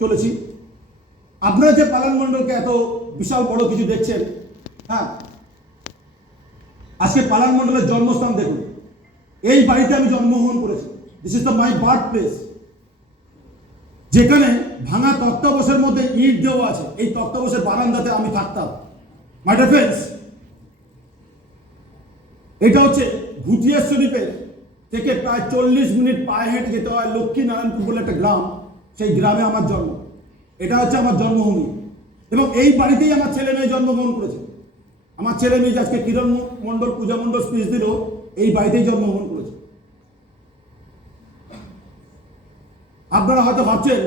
চলেছি। আপনারা যে পালন মণ্ডলকে এত বিশাল বড় কিছু দেখছেন, হ্যাঁ, আজকে পালন মণ্ডলের জন্মস্থান দেখুন। এই বাড়িতে আমি জন্মগ্রহণ করেছি। This is the my birth place, যেখানে ভাঙা তক্তাবশের মধ্যে ইট দেওয়া আছে। এই তক্তাবশের বারান্দাতে আমি থাকতাম। মাই ডিয়ার ফ্রেন্ডস, এটা হচ্ছে ভুটিয়া শরীফের থেকে প্রায় 40 মিনিট পায়ে হেঁটে যেতে হয় লক্ষ্মীনারায়ণপুর বলে একটা গ্রাম। সেই গ্রামে আমার জন্ম। এটা হচ্ছে আমার জন্মভূমি, এবং এই বাড়িতেই আমার ছেলে মেয়ে জন্মগ্রহণ করেছে। আমার ছেলে মেয়ে আজকে কিরণ মণ্ডল, পূজা মণ্ডল স্পিচ দিল, এই বাড়িতেই জন্মগ্রহণ করেছে। আপনারা হয়তো ভাবছেন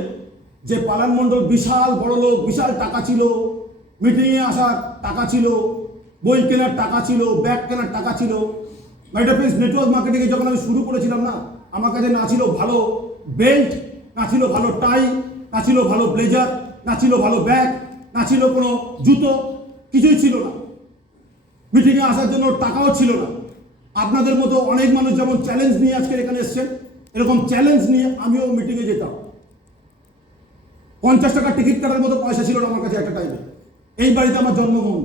যে পালন মণ্ডল বিশাল বড় লোক, বিশাল টাকা ছিল, মিটিংয়ে আসার টাকা ছিল, বই কেনার টাকা ছিল, ব্যাগ কেনার টাকা ছিল। মাই ডিয়ার ফ্রেন্ডস, নেটওয়ার্ক মার্কেটিংয়ে যখন আমি শুরু করেছিলাম না, আমার কাছে না ছিল ভালো বেল্ট, না ছিল ভালো টাই, না ছিল ভালো ব্লেজার, না ছিল ভালো ব্যাগ, না ছিল কোনো জুতো, কিছুই ছিল না। মিটিংয়ে আসার জন্য টাকাও ছিল না। আপনাদের মতো অনেক মানুষ যেমন চ্যালেঞ্জ নিয়ে আজকে এখানে এসছেন, এরকম চ্যালেঞ্জ নিয়ে আমিও মিটিংয়ে যেতাম। 50 টাকা টিকিট কাটার মতো পয়সা ছিল না আমার কাছে একটা টাইমে। এই বাড়িতে আমার জন্মগ্রহণ।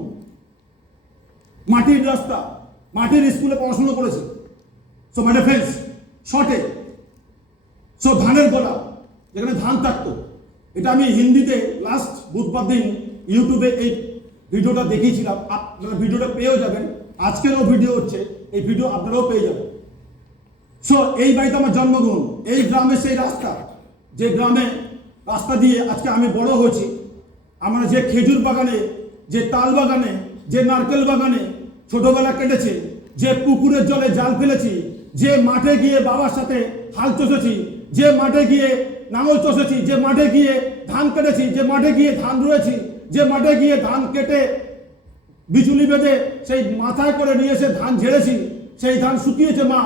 মাটির রাস্তা, মাটির স্কুলে পড়াশোনা করেছে। সো মাই ডিয়ার ফ্রেন্ডস, শর্টে সো ধানের গোলা, যেখানে ধান থাকতো, এটা আমি হিন্দিতে লাস্ট বুধবার দিন ইউটিউবে এই ভিডিওটা দেখিয়েছিলাম। আপনারা ভিডিওটা পেয়েও যাবেন। আজকেরও ভিডিও হচ্ছে, এই ভিডিও আপনারাও পেয়ে যাবেন। সো এই বাড়িতে আমার জন্মগ্রহণ। এই গ্রামে সেই রাস্তা, যে গ্রামে রাস্তা দিয়ে আজকে আমি বড় হয়েছি। আমরা যে খেজুর বাগানে, যে তাল বাগানে, যে নারকেল বাগানে ছোটবেলা কেটেছে, যে পুকুরের জলে জাল ফেলেছি, যে মাঠে গিয়ে বাবার সাথে হাল চষেছি, যে মাঠে গিয়ে নাঙল চষেছি, যে মাঠে গিয়ে ধান কেটেছি, যে মাঠে গিয়ে ধান রুয়েছি, যে মাঠে গিয়ে ধান কেটে বিচুলি বেঁধে সেই মাথায় করে নিয়ে এসে ধান ঝেড়েছি, সেই ধান শুকিয়েছে মা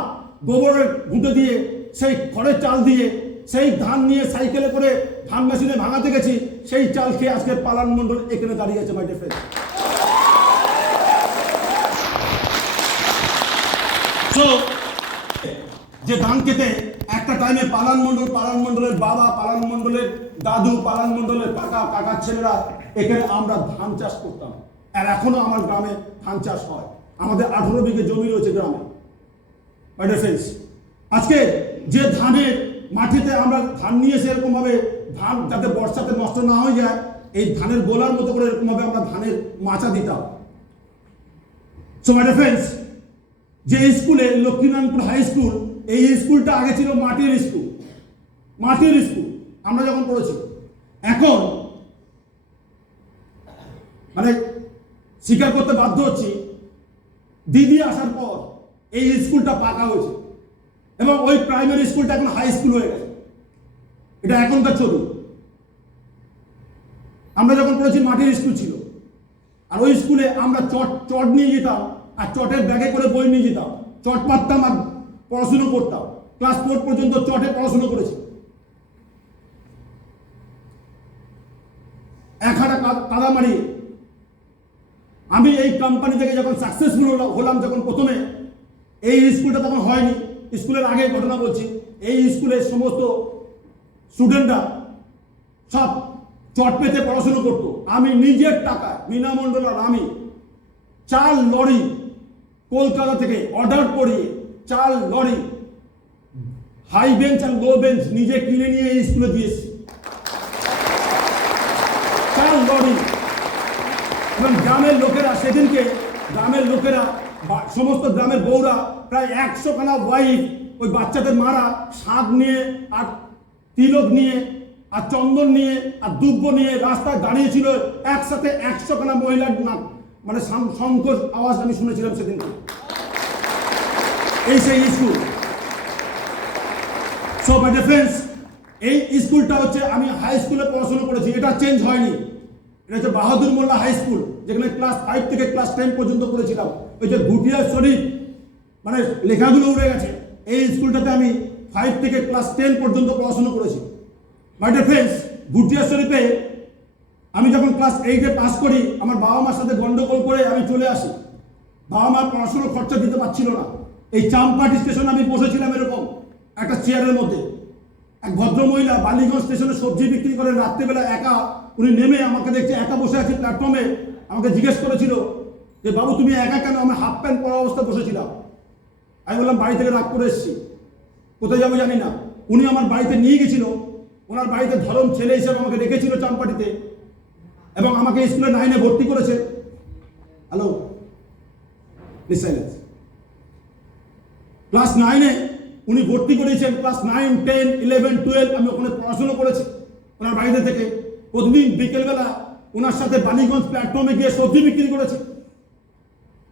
গোবরের ঘুঁটে দিয়ে, সেই খড়ের চাল দিয়ে, সেই ধান নিয়ে সাইকেলে করে ধান মেশিনে ভাঙাতে গেছি, সেই চাল খেয়ে আজকে পালন মণ্ডল এখানে দাঁড়িয়ে আছে। মাই ডিয়ার ফ্রেন্ড, সো যে ধান খেতে একটা টাইমে পালন মণ্ডলের বাবা, পালন মণ্ডলের দাদু, পালন মণ্ডলের কাকার ছেলেরা এখানে আমরা ধান চাষ করতাম। আর এখনো আমার গ্রামে ধান চাষ হয়। আমাদের 18 বিঘে জমি রয়েছে গ্রামে। মাই ডিয়ার ফ্রেন্ডস, আজকে যে ধানের মাটিতে আমরা ধান নিয়ে এসে এরকমভাবে ধান যাতে বর্ষাতে নষ্ট না হয়ে যায়, এই ধানের গোলার মতো করে এরকমভাবে আমরা ধানের মাচা দিতাম। সো মাই ডিয়ার ফ্রেন্ডস, যে স্কুলে লক্ষ্মীনারায়ণপুর হাই স্কুল, এই স্কুলটা আগে ছিল মাটির স্কুল। মাটির স্কুল আমরা যখন পড়েছি, এখন মানে স্বীকার করতে বাধ্য হচ্ছি, দিদি আসার পর এই স্কুলটা পাকা হয়েছে, এবং ওই প্রাইমারি স্কুলটা এখন হাই স্কুল হয়ে গেছে। এটা এখনকার ছবি। আমরা যখন পড়েছি মাটির স্কুল ছিল, আর ওই স্কুলে আমরা চট নিয়ে যেতাম, আর চটের ব্যাগে করে বই নিয়ে যেতাম, চট পারতাম আর পড়াশুনো করতাম। ক্লাস 4 পর্যন্ত চটে পড়াশুনো করেছি। এক হাঁটা কাদা মারিয়ে আমি এই কোম্পানি থেকে যখন সাকসেসফুল হলাম, যখন প্রথমে, এই স্কুলটা তখন হয়নি। স্কুলের আগে ঘটনা বলছি। এই স্কুলের সমস্ত স্টুডেন্টরা সব চট পেতে পড়াশুনো করতো। আমি নিজের টাকায়, মীনা মণ্ডল আর আমি 4 লরি কলকাতা থেকে অর্ডার করিয়ে 4 লরি হাই বেঞ্চ আর লো বেঞ্চ নিজে কিনে নিয়ে এই স্কুলে দিয়েছি। 4 লরি। এবং গ্রামের লোকেরা সেদিনকে, গ্রামের লোকেরা, সমস্ত গ্রামের বউরা, প্রায় 100 খানা ওয়াইফ, ওই বাচ্চাদের মারা শাঁখ নিয়ে আর তিলক নিয়ে আর চন্দন নিয়ে আর দুব্য নিয়ে রাস্তায় দাঁড়িয়েছিল। একসাথে 100 খানা মহিলার মানে সংকোচ আওয়াজ আমি শুনেছিলাম সেদিনকে। এই সেই school. So my dear friends, এই স্কুলটা হচ্ছে, আমি হাই স্কুলে পড়াশোনা করেছি, এটা চেঞ্জ হয়নি। এটা হচ্ছে বাহাদুর মোল্লা হাই স্কুল, যেখানে ক্লাস 5 থেকে ক্লাস 10 পর্যন্ত করেছিলাম। ওই যে ভুটিয়া শরীফ, মানে লেখাগুলো উড়ে গেছে। এই স্কুলটাতে আমি 5 থেকে ক্লাস 10 পর্যন্ত পড়াশোনা করেছি। মাই ডিয়ার ফ্রেন্ডস, ভুটিয়া শরীফে আমি যখন ক্লাস 8-এ পাস করি, আমার বাবা মার সাথে গন্ডগোল করে আমি চলে আসি। বাবা মা পড়াশোনার খরচা দিতে পারছিল না। এই চাম্পাটি স্টেশনে আমি বসেছিলাম এরকম একটা চেয়ারের মধ্যে। এক ভদ্রমহিলা বালিগঞ্জ স্টেশনে সবজি বিক্রি করে রাত্রেবেলা একা, উনি নেমে আমাকে দেখছে একা বসে আছি প্ল্যাটফর্মে, আমাকে জিজ্ঞেস করেছিল যে বাবু তুমি একা কেন? আমি হাফ প্যান্ট পরা অবস্থায় বসেছিলাম। আমি বললাম বাড়ি থেকে রাগ করে এসেছি, কোথায় যাবো জানি না। উনি আমার বাড়িতে নিয়ে গেছিল, ওনার বাড়িতে ধরম ছেলে হিসেবে আমাকে রেখেছিল চাম্পাটিতে, এবং আমাকে স্কুলে 9-এ ভর্তি করেছে। হ্যালো, ক্লাস 9-এ উনি ভর্তি করেছেন। ক্লাস 9, 10, 11, 12 আমি ওখানে পড়াশোনা করেছি ওনার বাড়িতে থেকে। প্রতিদিন বিকেলবেলা ওনার সাথে বালিগঞ্জ প্ল্যাটফর্মে গিয়ে সবজি বিক্রি করেছে,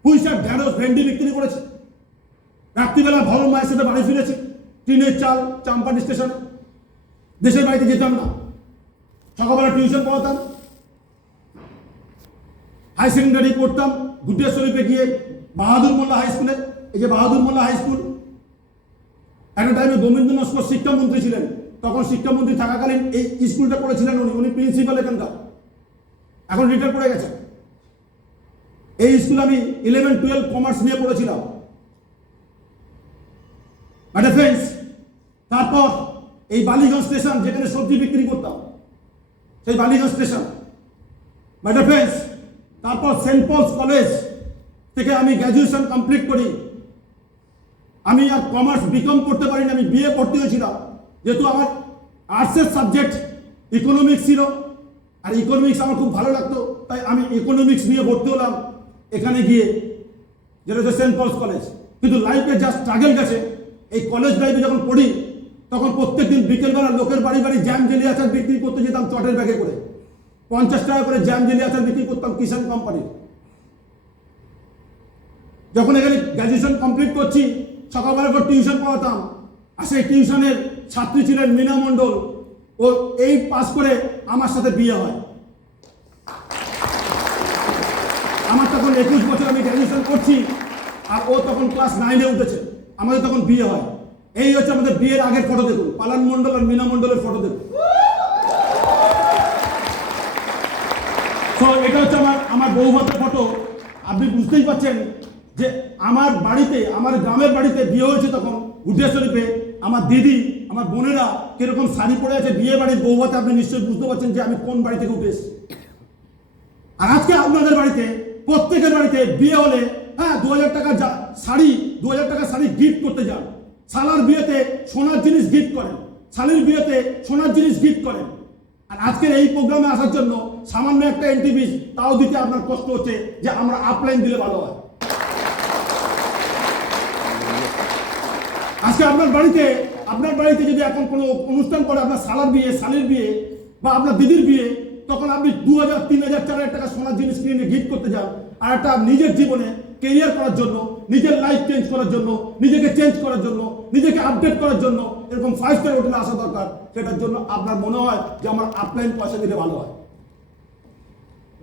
পুঁইশাক, ঢেঁড়স, ভেন্ডি বিক্রি করেছে। রাত্রিবেলা ধরম মায়ের সাথে বাড়ি ফিরেছি, ট্রেনের চাল, চাম্পাটি স্টেশনে। দেশের বাড়িতে যেতাম না, সকালবেলা টিউশন পড়াতাম, হাই সেকেন্ডারি পড়তাম গুটিয়া শরীফে গিয়ে বাহাদুর মোল্লা হাই স্কুলে। এই যে বাহাদুর মোল্লা হাই স্কুল, একটা টাইমে গোবিন্দ নস্কর শিক্ষামন্ত্রী ছিলেন, তখন শিক্ষামন্ত্রী থাকাকালীন এই স্কুলটা করেছিলেন উনি প্রিন্সিপাল এখানকার, এখন রিটায়ার করে গেছেন। এই স্কুলে আমি 11, 12 কমার্স নিয়ে পড়েছিলাম। ফ্রেন্ডস, তারপর এই বালিগঞ্জ স্টেশন যেখানে সবজি বিক্রি করতাম, সেই বালিগঞ্জ স্টেশন। ফ্রেন্ডস, তারপর সেন্ট পলস কলেজ থেকে আমি গ্র্যাজুয়েশন কমপ্লিট করি। আমি আর কমার্স বিকম করতে পারিনি, আমি বিএ ভর্তি হয়েছিলাম, যেহেতু আমার আর্টসের সাবজেক্ট ইকোনমিক্স ছিল, আর ইকোনমিক্স আমার খুব ভালো লাগতো, তাই আমি ইকোনমিক্স নিয়ে ভর্তি হলাম এখানে গিয়ে, যেটা হচ্ছে সেন্ট পলস কলেজ। কিন্তু লাইফে যা স্ট্রাগল গেছে, এই কলেজ লাইফে যখন পড়ি তখন প্রত্যেকদিন বিকেলবেলা লোকের বাড়ি বাড়ি জ্যাম জেলি আচার বিক্রি করতে যেতাম চটের ব্যাগে করে। 50 টাকা করে জ্যাম জেলি আচার বিক্রি করতাম কিষাণ কোম্পানির। যখন এখানে গ্র্যাজুয়েশন কমপ্লিট করছি, সকালবেলা করে টিউশন পড়াতাম, আর সেই টিউশনের ছাত্রী ছিলেন মীনা মণ্ডল। ও 8 পাস করে আমার সাথে বিয়ে হয়। আমার তখন 21 বছর, আমি গ্র্যাজুয়েশন করছি, আর ও তখন ক্লাস 9-এ উঠেছে, আমাদের তখন বিয়ে হয়। এই হচ্ছে আমাদের বিয়ের আগের ফটো, দেখুন পালান মণ্ডল আর মীনা মণ্ডলের ফটো দেখুন। তো এটা হচ্ছে আমার বৌভাতের ফটো। আপনি বুঝতেই পারছেন যে আমার বাড়িতে, আমার গ্রামের বাড়িতে বিয়ে হয়েছে তখন গুটিয়া শরীফে। আমার দিদি, আমার বোনেরা কিরকম শাড়ি পরে আছে বিয়ে বাড়ির বৌভাতে, আপনি নিশ্চয়ই বুঝতে পারছেন যে আমি কোন বাড়ি থেকে উঠে এসেছি। আর আজকে আপনাদের বাড়িতে, প্রত্যেকের বাড়িতে বিয়ে হলে 2000 টাকা শাড়ি, 2000 টাকা শাড়ি গিফট করতে যান। শালার বিয়েতে সোনার জিনিস গিফট করেন, শালির বিয়েতে সোনার জিনিস গিফট করেন। আর আজকের এই প্রোগ্রামে আসার জন্য সামান্য একটা এন্ট্রি ফিস তাও দিতে আপনার কষ্ট হচ্ছে, যে আমরা আপলাইন দিলে ভালো হয়। আজকে আপনার বাড়িতে যদি এখন কোনো অনুষ্ঠান করে, আপনার শালার বিয়ে, শালির বিয়ে, বা আপনার দিদির বিয়ে, তখন আপনি 2000, 3000, 4000 টাকা সোনার জিনিস কিনে গিফট করতে যান। আর একটা নিজের জীবনে কেরিয়ার করার জন্য, নিজের লাইফ চেঞ্জ করার জন্য, নিজেকে চেঞ্জ করার জন্য, নিজেকে আপডেট করার জন্য এরকম 5 স্টার হোটেলে আসা দরকার। সেটার জন্য আপনার মনে হয় যে আমার আপলাইন পয়সা দিলে ভালো হয়।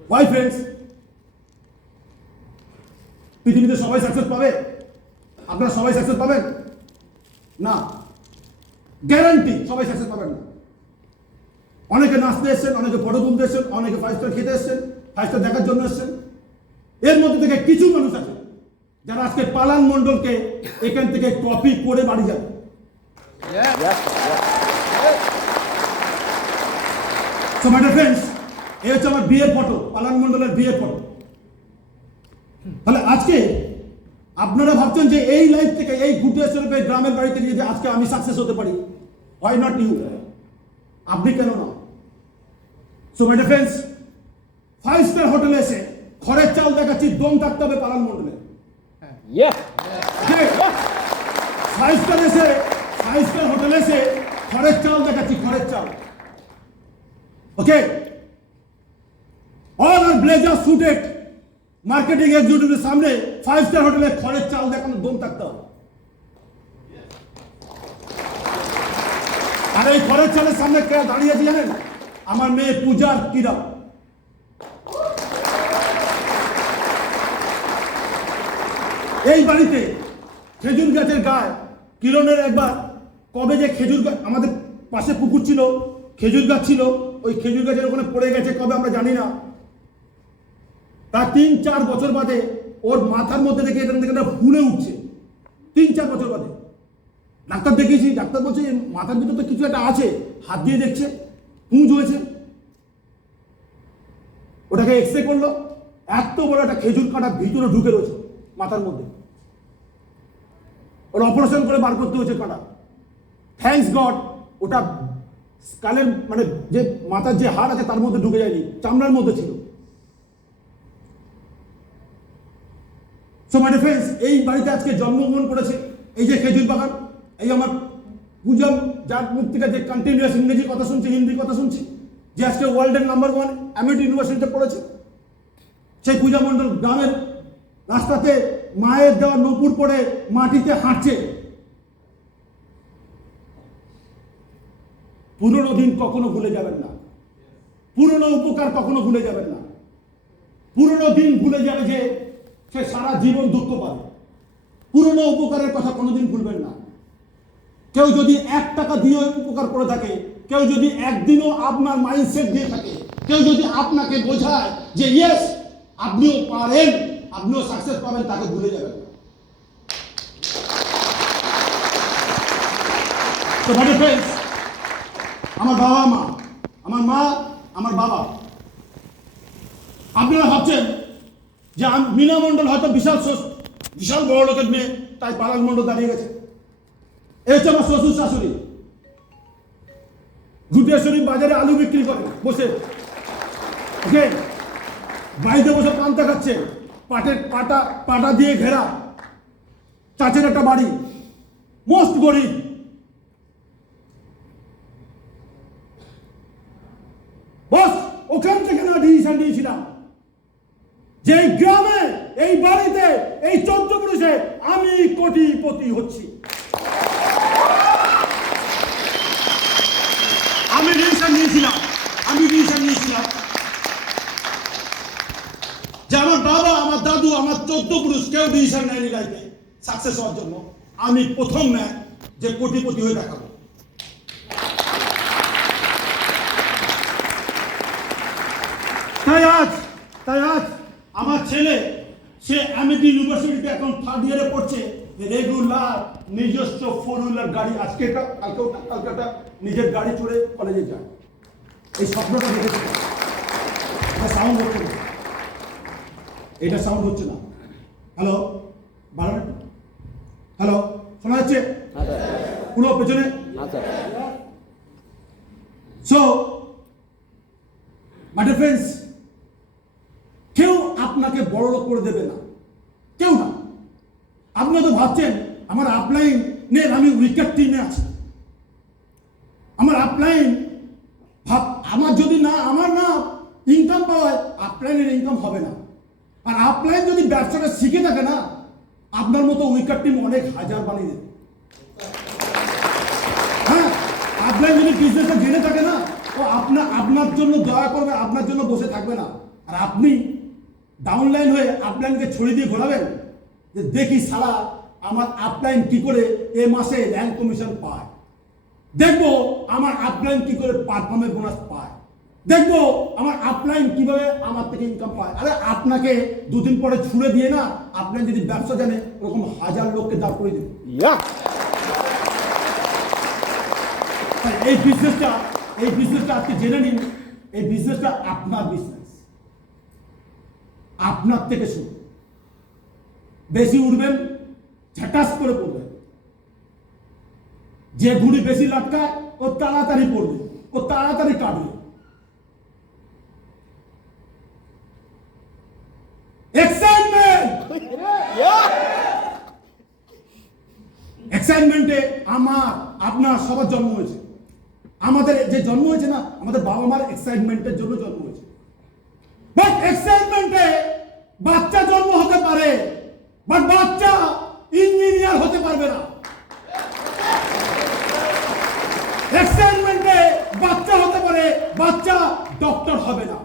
ওয়াই ফ্রেন্ডস, পৃথিবীতে সবাই সাকসেস পাবে? আপনারা সবাই সাকসেস পাবেন না, গ্যারান্টি সবাই সাকসেস পাবেন না। অনেকে নাচতে এসছেন, অনেকে ফটো তুলতে এসছেন, অনেকে 5 স্টার খেতে এসছেন, 5 স্টার দেখার জন্য এসছেন। এর মধ্যে থেকে কিছু মানুষ আছে যারা আজকে পালান মণ্ডলকে এখান থেকে কপি করে বাড়ি যাবে। সো মাই ডিয়ার ফ্রেন্ডস, এই হচ্ছে আমার বিয়ের ফটো, পালান মণ্ডলের বিয়ের ফটো। তাহলে আজকে আপনারা ভাবছেন যে এই লাইফ থেকে, এই গুটিয়া শরীফের গ্রামের বাড়ি থেকে যদি আজকে আমি সাকসেস হতে পারি, হোয়াই নট ইউ? আপনি কেন না? So my dear friends, 5 star হোটেলে এসে খড়ের চাল দেখাচ্ছি, দম থাকতে হবে পালান মণ্ডলে। 5 স্টার হোটেলে এসে খড়ের চাল দেখাচ্ছি, খড়ের চাল। ওকে, অল আর ব্লেজার সুটেড মার্কেটিং এক্সিকিউটিভের সামনে 5 স্টার হোটেলে খড়ের চাল দেখানোর দম থাকতে হবে। আর এই খড়ের চালের সামনে কে দাঁড়িয়ে আছে জানেন? আমার মেয়ে পূজার কিরা। এই বাড়িতে খেজুর গাছের গায়ে কিরণের একবার কবে যে খেজুর গাছ, আমাদের পাশে পুকুর ছিল, খেজুর গাছ ছিল, ওই খেজুর গাছের ওখানে পড়ে গেছে কবে আমরা জানি না। তার 3-4 বছর বাদে ওর মাথার মধ্যে থেকে এখান থেকে ফুলে উঠছে, 3-4 বছর বাদে। ডাক্তার দেখিয়েছি, ডাক্তার বলছে মাথার ভিতর তো কিছু একটা আছে, হাত দিয়ে দেখছে পুঁজ হয়েছে, ওটাকে এক্সরে করলো, এত বড় একটা খেজুর কাটা ভিতরে ঢুকে রয়েছে মাথার মধ্যে, ওর অপারেশন করে বার করতে হয়েছে কাটা। থ্যাঙ্কস গড ওটা স্কালের মানে যে মাথার যে হাড় আছে তার মধ্যে ঢুকে যায়নি, চামড়ার মধ্যে ছিল। সো মাই ফ্রেন্ডস, এই বাড়িতে আজকে জন্মগ্রহণ করেছে এই যে খেজুর বাগান, এই আমার পূজা, যার মুখ থেকে যে কন্টিনিউয়াস ইংরেজি কথা শুনছি, হিন্দি কথা শুনছি, যে আজকে ওয়ার্ল্ডের নাম্বার 1 অ্যামিটি ইউনিভার্সিটিতে পড়েছে, সেই পূজা মণ্ডল গ্রামের রাস্তাতে মায়ের দেওয়া নপুর পরে মাটিতে হাঁটছে। পুরনো দিন কখনো ভুলে যাবেন না, পুরনো উপকার কখনো ভুলে যাবেন না। পুরনো দিন ভুলে যাবে যে সে সারা জীবন দুঃখ পাবে। পুরনো উপকারের কথা কোনোদিন ভুলবেন না। কেউ যদি 1 টাকা দিয়ে উপকার করে থাকে, কেউ যদি একদিনও আপনার মাইন্ডসেট দিয়ে থাকে, কেউ যদি আপনাকে বোঝায় যে ইয়েস আপনিও পারেন, আপনিও সাকসেস পাবেন, তাকে ভুলে যাবেন না। তো ভাই ফ্রেন্ডস, আমার বাবা মা, আমার মা, আমার বাবা, আপনারা ভাবছেন যে মীনা মণ্ডল হয়তো বিশাল বড় লোকের মেয়ে, তাই পালাল মণ্ডল দাঁড়িয়ে গেছে। এই হচ্ছে আমার শ্বশুর শাশুড়ি, গুটেশ্বরী বাজারে আলু বিক্রি করে বসে, ওকে, বাড়িতে বসে পান্তা খাচ্ছে, পাটা দিয়ে ঘেরা, চাচের একটা বাড়ি, মোস্ট গরিব। বস ওখান থেকে না ডিসিশন নিয়েছিলাম যে এই গ্রামে, এই বাড়িতে, এই 14 পুরুষে আমি কোটিপতি হচ্ছি। আমি ডিসিশন নিয়েছিলাম যে আমার বাবা, আমার দাদু, আমার 14 পুরুষ কেউ ডিসিশন নেয়নি লাইফে সাকসেস হওয়ার জন্য। আমি প্রথম নেয় যে কোটিপতি হয়ে দেখাবো। তাই আজ আমার ছেলে, সে অ্যামিটি ইউনিভার্সিটিতে এখন 3rd ইয়ারে পড়ছে, রেগুলার নিজস্ব 4 হুইলার গাড়ি, আজকে কালকাটা নিজের গাড়ি চড়ে কলেজে যায়। এই স্বপ্নটা দেখেছে। এটা সাউন্ড হচ্ছে না, হ্যালো, হ্যালো, শোনা যাচ্ছে পুরো পেছনে? সো মাই ডিয়ার ফ্রেন্ডস, কেউ আপনাকে বড় লোক করে দেবে না, কেউ না। আপনারা তো ভাবছেন আমার আপলাইনের আমি উইকেট টিমে আছি, আমার আপলাইন আমার যদি না ইনকাম পাওয়ায় আপলাইনের ইনকাম হবে না। আর আপলাইন যদি ব্যবসাটা শিখে থাকে না, আপনার মতো উইকেট টিম অনেক হাজার বানিয়ে দেবে। হ্যাঁ, আপলাইন যদি বিজনেসটা জেনে থাকে না, ও আপনার জন্য দয়া করবে, আপনার জন্য বসে থাকবে না। আর আপনি ডাউনলাইন হয়ে আপলাইনকে ছড়িয়ে দিয়ে ঘোরাবেন যে দেখি সালা আমার আপলাইন কি করে এ মাসে র্যাঙ্ক কমিশন পায়, দেখবো আমার আপলাইন কি করে পারফরমেন্স বোনাস পায়, দেখবো আমার আপলাইন কিভাবে আমার থেকে ইনকাম পায়। আরে আপনাকে 2 দিন পরে ছুড়ে দিয়ে না, আপলাইন যদি ব্যবসা জানে ওরকম 1000 লোককে দাঁড় করে দেবে। এই বিজনেসটা আজকে জেনে নিন, এই বিজনেসটা আপনার বিজনেস, আপনার থেকে শুরু। বেশি উঠবেন, ঝাটাস করে পড়বেন। যে ঘুড়ি বেশি লটকায় ও তাড়াতাড়ি পড়বে, ও তাড়াতাড়ি কাটবে। এক্সাইটমেন্টে আমার আপনার সবার জন্ম হয়েছে। আমাদের যে জন্ম হয়েছে না, আমাদের বাবা মার এক্সাইটমেন্টের জন্য জন্ম হয়েছে। বাট এক্সাইটমেন্টে বাচ্চা জন্ম হতে পারে, বাট বাচ্চা ইঞ্জিনিয়ার হতে পারবে না। এক্সাইটমেন্টে বাচ্চা হতে পারে, বাচ্চা ডক্টর হবে না।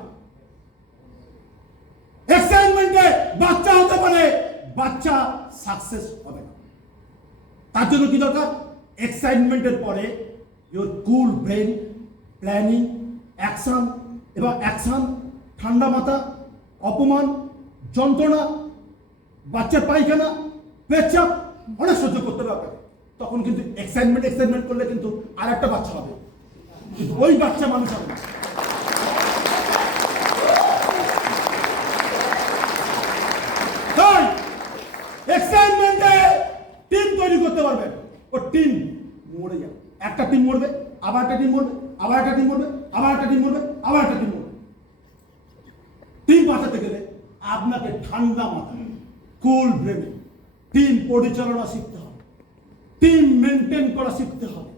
এক্সাইটমেন্টে বাচ্চা হতে পারে, বাচ্চা সাকসেস হবে না। তার জন্য কি দরকার? এক্সাইটমেন্টের পরে your cool brain, planning, action, এবং অ্যাকশন, ঠান্ডা মাথা, অপমান, যন্ত্রণা, বাচ্চার পায়খানা, পেচ্ছাপ অনেক সহ্য করতে হবে আপনাকে। তখন কিন্তু এক্সাইটমেন্ট করলে কিন্তু আর একটা বাচ্চা হবে, কিন্তু ওই বাচ্চা মানুষ হবে না। তাই এক্সাইটমেন্টে টিম তৈরি করতে পারবেন, ও টিম মরে যাবে, একটা টিম মরবে, আবার একটা টিম মরবে, আবার একটা টিম মরবে, আবার একটা টিম মরবে, আবার একটা টিম মরবে। টিম বাঁচাতে গেলে আপনাকে ঠান্ডা মাথায় কুল ব্রেনে টিম পরিচালনা শিখতে হবে, টিম মেনটেন করা শিখতে হবে,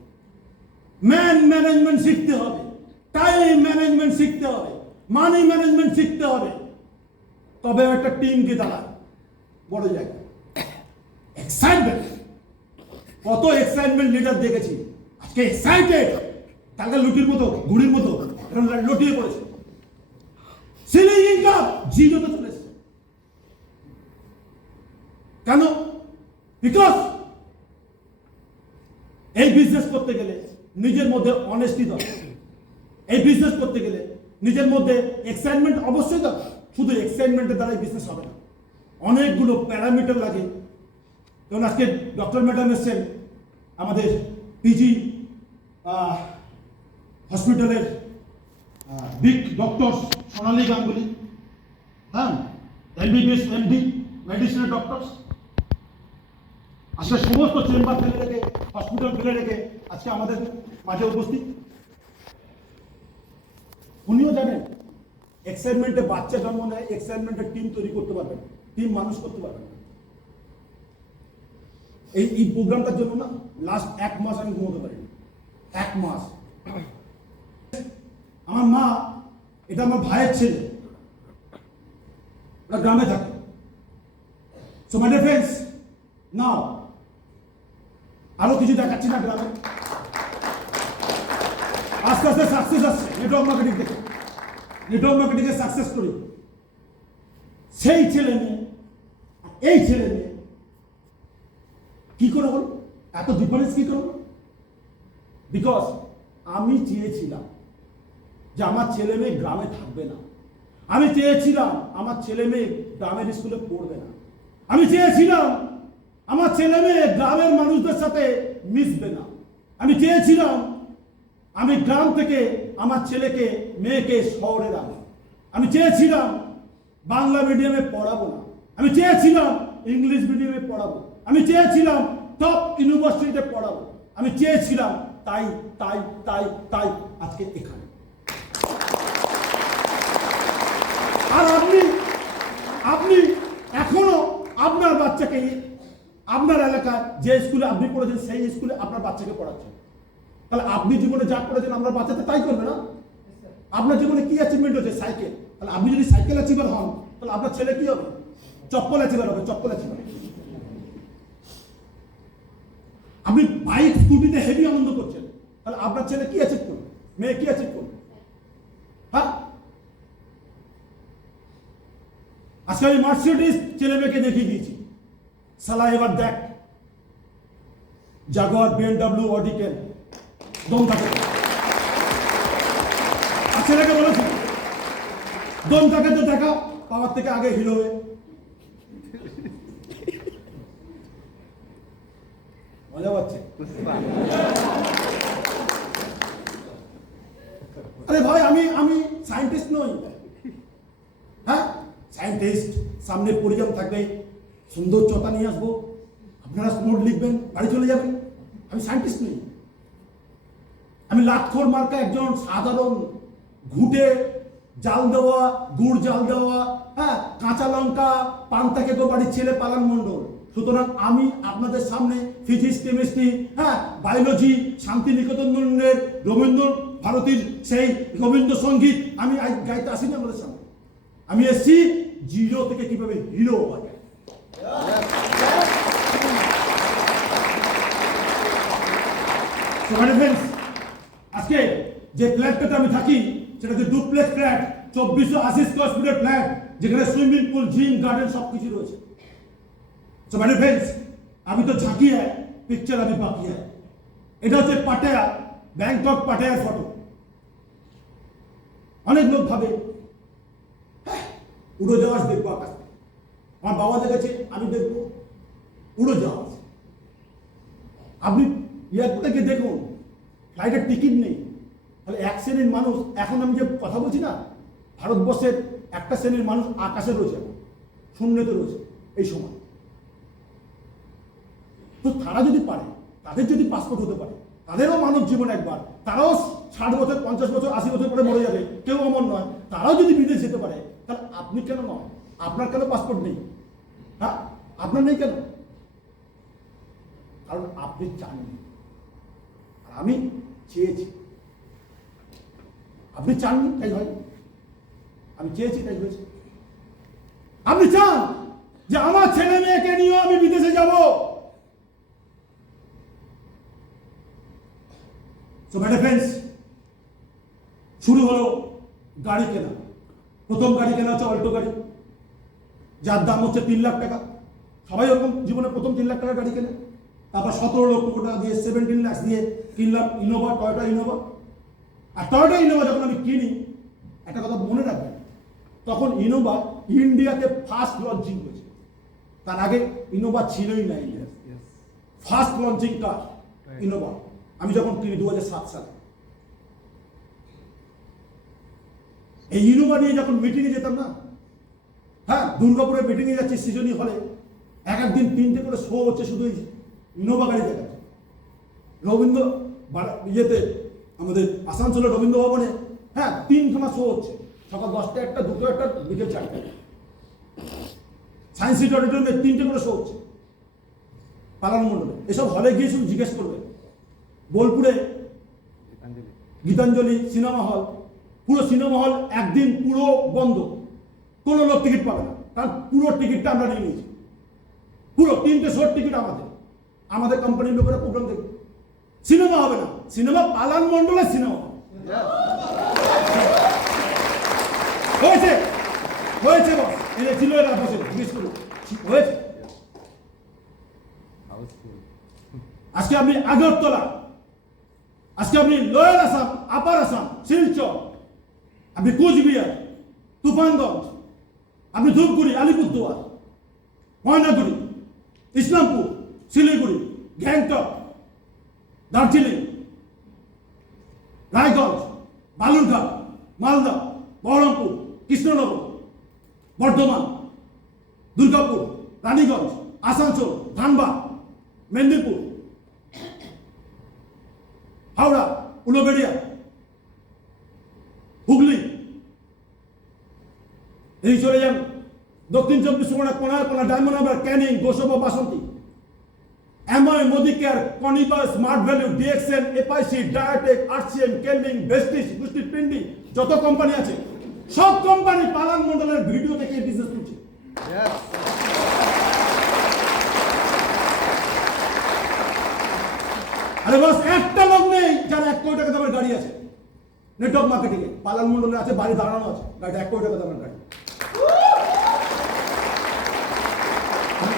ম্যান ম্যানেজমেন্ট শিখতে হবে, টাইম ম্যানেজমেন্ট শিখতে হবে, মানি ম্যানেজমেন্ট শিখতে হবে, তবে একটা টিমকে দাঁড়ায় বড় জায়গায়। এক্সাইটমেন্ট, কত এক্সাইটমেন্ট লিডার দেখেছি আজকে এক্সাইটেড, কালকে লুটির মতো ঘুড়ির মতো লটিয়ে পড়েছে, সিলিং ইনকাম জিরোতে চলে এসেছে। কেন? বিকজ এই বিজনেস করতে গেলে নিজের মধ্যে অনেস্টি দরকার, এই বিজনেস করতে গেলে নিজের মধ্যে এক্সাইটমেন্ট অবশ্যই দরকার। শুধু এক্সাইটমেন্টের দ্বারাই বিজনেস হবে না, অনেকগুলো প্যারামিটার লাগে। যেমন আজকে ডক্টর ম্যাডাম এসছেন আমাদের পিজি হসপিটালের বিগ ডক্টর সোনালী গাঙ্গুলি, হ্যাঁ, এমবিবিএস এমডি মেডিসিনের ডক্টর, আজকে সমস্ত চেম্বার ফেলে রেখে, হসপিটাল ফেলে রেখে আজকে আমাদের মাঝে উপস্থিত। উনিও জানেন এক্সাইটমেন্টে বাচ্চা জন্ম নেয়, এক্সাইটমেন্টে টিম তৈরি করতে পারবেন, টিম মানুষ করতে পারবেন। এই প্রোগ্রামটার জন্য না লাস্ট 1 মাস আমি ঘুমোতে পারিনি, 1 মাস। আমার মা, এটা আমার ভাইয়ের ছেলে, ওরা গ্রামে থাকে। সো মাই ডিয়ার ফ্রেন্ডস, নাও আরো কিছু দেখাচ্ছি না গ্রামে, আস্তে আস্তে সাকসেস আসছে নেটওয়ার্ক মার্কেটিং থেকে, নেটওয়ার্ক মার্কেটিং এর সাকসেস করি। সেই ছেলে মেয়ে এই ছেলে মেয়ে কি করে হলো, এত ডিফারেন্স কি করে হলো? বিকজ আমি চেয়েছিলাম যে আমার ছেলে মেয়ে গ্রামে থাকবে না, আমি চেয়েছিলাম আমার ছেলে মেয়ে গ্রামের স্কুলে পড়বে না, আমি চেয়েছিলাম আমার ছেলে মেয়ে গ্রামের মানুষদের সাথে মিশবে না, আমি চেয়েছিলাম আমি গ্রাম থেকে আমার ছেলেকে মেয়েকে শহরে রাখবো, আমি চেয়েছিলাম বাংলা মিডিয়ামে পড়াবো না, আমি চেয়েছিলাম ইংলিশ মিডিয়ামে পড়াবো, আমি চেয়েছিলাম টপ ইউনিভার্সিটিতে পড়াবো, আমি চেয়েছিলাম তাই তাই তাই তাই আজকে এখানে। আর আপনি এখনো আপনার বাচ্চাকে আপনার এলাকায় যে স্কুলে আপনি পড়েছেন সেই স্কুলে আপনার বাচ্চাকে পড়াচ্ছেন, তাহলে আপনি জীবনে যা করেছেন আপনার বাচ্চাতে তাই করবে না? আপনার জীবনে কি অ্যাচিভমেন্ট হচ্ছে? সাইকেল। তাহলে আপনি যদি সাইকেল অ্যাচিভার হন তাহলে আপনার ছেলে কি হবে? চপ্পল অ্যাচিভার হবে, চপ্পল অ্যাচিভার। আপনি বাইক স্কুটিতে হেভি আনন্দ করছেন, তাহলে আপনার ছেলে কি অ্যাচিভ করবে, মেয়ে কি অ্যাচিভ করবে? হ্যাঁ, আজকে আমি মার্সিডিজ ছেলে মেয়েকে দেখিয়ে দিয়েছি, সালা এবার দেখ জাগুয়ার, বিএমডব্লিউ, অডি কেন দম থাকে। আর ছেলেকে বলেছি দম থাকে তো দেখা, পাওয়ার থেকে আগে হিরো হয়ে। মজা পাচ্ছে? আরে ভাই, আমি সায়েন্টিস্ট নই। হ্যাঁ, সায়েন্টিস্ট সামনে পরিজাম থাকবে, সুন্দর চতা নিয়ে আসবো, আপনারা নোট লিখবেন, বাড়ি চলে যাবেন। আমি সায়েন্টিস্ট নই, আমি লাটখোর মার্কা একজন সাধারণ ঘুটে জাল দেওয়া, গুড় জাল দেওয়া, হ্যাঁ, কাঁচা লঙ্কা পান্তা খেতো বাড়ির ছেলে পালান মণ্ডল। সুতরাং আমি আপনাদের সামনে ফিজিক্স, কেমিস্ট্রি, হ্যাঁ, বায়োলজি, শান্তিনিকেতনের রবীন্দ্র ভারতীর সেই রবীন্দ্রসঙ্গীত আমি গাইতে আসিনি আপনাদের সামনে। আমি এসছি জিরো থেকে কিভাবে হিরো হওয়া যায়। আজকে যে ফ্ল্যাটটাতে আমি থাকি সেটা হচ্ছে ডুপ্লেক্স ফ্ল্যাট, 2480 স্কয়ার ফিটের ফ্ল্যাট, যেখানে সুইমিং পুল, জিম, গার্ডেন সবকিছু রয়েছে। সো মাই ফ্রেন্ডস, अभी तो झांकी है, पिक्चर अभी बाकी है। এটা হচ্ছে পাটায়া, ব্যাংকক পাটায়ার ফটো। অনেক লোক ভাবে উড়োজাহাজ দেখবো আকাশ থেকে, আমার বাবা দেখেছে, আমি দেখবো উড়োজাহাজ। আপনি এয়ারপোর্টে গিয়ে দেখুন ফ্লাইটের টিকিট নেই, তাহলে এক শ্রেণীর মানুষ, এখন আমি যে কথা বলছি না, ভারতবর্ষের একটা শ্রেণীর মানুষ আকাশে রয়েছে, শূন্যতে রয়েছে এই সময়। তো তারা যদি পারে, তাদের যদি পাসপোর্ট হতে পারে, তাদেরও মানব জীবন একবার, তারাও 60 বছর 50 বছর 80 বছর পরে মরে যাবে, কেউ অমর নয়, তারাও যদি বিদেশ যেতে পারে, তাহলে আপনি কেন নয়? আপনার কেন পাসপোর্ট নেই? হ্যাঁ, আপনার নেই কেন? কারণ আপনি চাননি, আর আমি চেয়েছি। আপনি চাননি তাই হয়, আমি চেয়েছি তাই হয়েছে। আপনি চান যে আমার ছেলে মেয়েকে নিয়েও আমি বিদেশে যাব। সো মাই ফ্রেন্ডস, শুরু হলো গাড়ি কেনা। প্রথম গাড়ি কেনা হচ্ছে অল্টো গাড়ি, যার দাম হচ্ছে 3 লাখ টাকা। সবাই ওরকম জীবনে প্রথম 3 লাখ টাকার গাড়ি কেনে। তারপর 17 লক্ষ টাকা দিয়ে 17 লাখ দিয়ে কিনলাম ইনোভা, টয়োটা ইনোভা। আর টয়োটা ইনোভা যখন আমি কিনি, একটা কথা মনে রাখবেন, তখন ইনোভা ইন্ডিয়াতে ফার্স্ট লঞ্চিং হয়েছে। তার আগে ইনোভা ছিলই না ইন্ডিয়া, ফার্স্ট লঞ্চিং কার ইনোভা। আমি যখন কিনি 2007 সালে, এই ইনোভা নিয়ে যখন মিটিংয়ে যেতাম না, হ্যাঁ, দুর্গাপুরে মিটিংয়ে যাচ্ছি সৃজনী হলে, এক একদিন 3টে করে শো হচ্ছে শুধু ইনোভা গাড়ি দেখাচ্ছে। রবীন্দ্র ইয়েতে আমাদের আসানসোলের রবীন্দ্র ভবনে, হ্যাঁ, 3খানা শো হচ্ছে, সকাল 10টা, 1টা, 2টো, 1টা, বিকেল 4টা। সায়েন্স সিটি অডিটোরিয়ামে 3টে করে শো হচ্ছে, পালান মণ্ডলে। এসব হলে গিয়ে শুধু জিজ্ঞেস করবে। বোলপুরে গীতাঞ্জলি সিনেমা হল, পুরো সিনেমা হল একদিন পুরো বন্ধ, কোনো লোক টিকিট পাবে না, কারণ পুরো টিকিটটা আমরা নিয়ে নিয়েছি। পুরো 3টে শোর টিকিট আমাদের কোম্পানির লোকেরা প্রোগ্রাম দেখবে। সিনেমা হবে না, সিনেমা পালান মণ্ডলের সিনেমা হয়েছে, হয়েছে বস, এনেছিল এরা বসে জিজ্ঞেস করুন, হয়েছে। আজকে আপনি আগরতলা, আজকে আপনি লোয়ার আসাম, আপার আসাম, শিলচর, আপনি কোচবিহার, তুফানগঞ্জ, আপনি ধূপগুড়ি, আলিপুরদুয়ার, ময়নাগুড়ি, ইসলামপুর, শিলিগুড়ি, গ্যাংটক, দার্জিলিং, রায়গঞ্জ, বালুরঘাট, মালদা, বহরমপুর, কৃষ্ণনগর, বর্ধমান, দুর্গাপুর, রানীগঞ্জ, আসানসোল, ধানবাদ, মেদিনীপুর, হাওড়া, উলুবেড়িয়া, হুগলি, এই চলে যান দক্ষিণ 24 পরগনা, কোনারপাড়া, ডায়মন্ড হারবার, ক্যানিং, গোসাবা, বাসন্তী, এমআই, মোদিকেয়ার, কনিবা, স্মার্ট ভ্যালু, ডিএক্সএন, এফআইসি, ডায়াটেক, আরসিএম, কেলভিং, ভেস্টিজ, বুস্টিড, পিন্ডি, যত কোম্পানি আছে সব কোম্পানি পালান মণ্ডলের ভিডিও দেখে বিজনেস করছে। আরে বস, একটা লোক নেই যার 1 কোটি টাকা দামের গাড়ি আছে নেটওয়ার্ক মার্কেটিং এ। পালান মণ্ডলে আছে, বাড়ি দাঁড়ানো আছে, গাড়িটা 1 কোটি টাকা দামের গাড়ি।